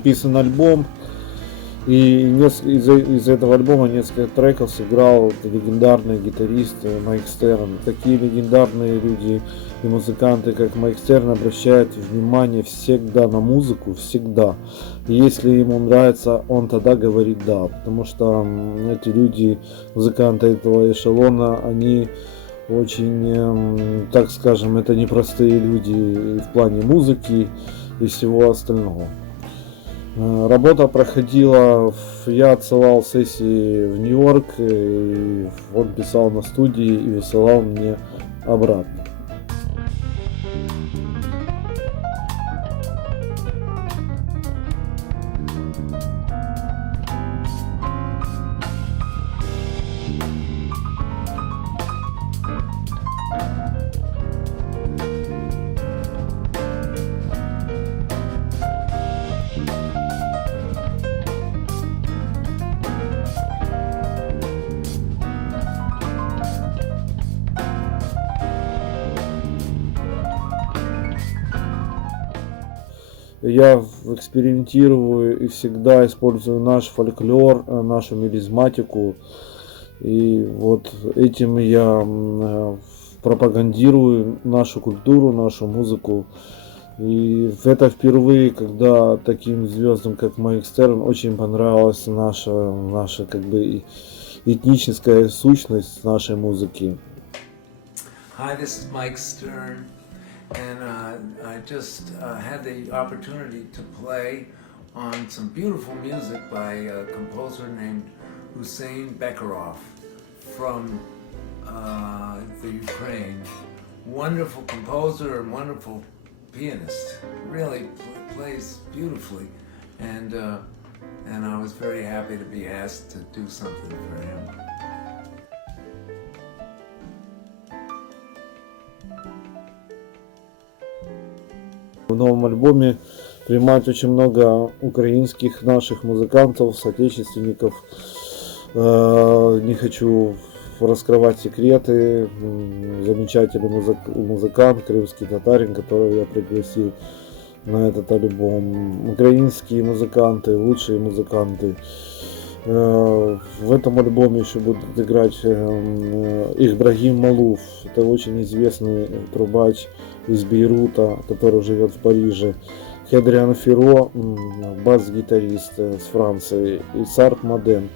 написан альбом, и из этого альбома несколько треков сыграл легендарный гитарист Майк Стерн. Такие легендарные люди и музыканты, как Майк Стерн, обращают внимание всегда на музыку, всегда. И если ему нравится, он тогда говорит да, потому что эти люди, музыканты этого эшелона, они очень, так скажем, это непростые люди в плане музыки и всего остального. Работа проходила, я отсылал сессии в Нью-Йорк, и он писал на студии и высылал мне обратно. Я экспериментирую и всегда использую наш фольклор, нашу мелизматику. И вот этим я пропагандирую нашу культуру, нашу музыку. И это впервые, когда таким звездам, как Майк Стерн, очень понравилась наша как бы этническая сущность нашей музыки. Hi, this is Mike Stern, and I just had the opportunity to play on some beautiful music by a composer named Hussein Bekirov from the Ukraine. Wonderful composer and wonderful pianist. Really plays beautifully, and I was very happy to be asked to do something for him. В новом альбоме принимать очень много украинских наших музыкантов, соотечественников. Не хочу раскрывать секреты. Замечательный музыкант, крымский татарин, которого я пригласил на этот альбом. Украинские музыканты, лучшие музыканты. В этом альбоме еще будут играть Ибрагим Малуф. Это очень известный трубач из Бейрута, который живет в Париже. Хедриан Ферро, бас-гитарист с Франции. И Сарп Маден.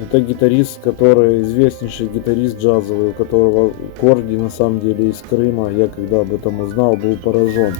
Это гитарист, который известнейший гитарист джазовый, у которого корни на самом деле из Крыма. Я когда об этом узнал, был поражен.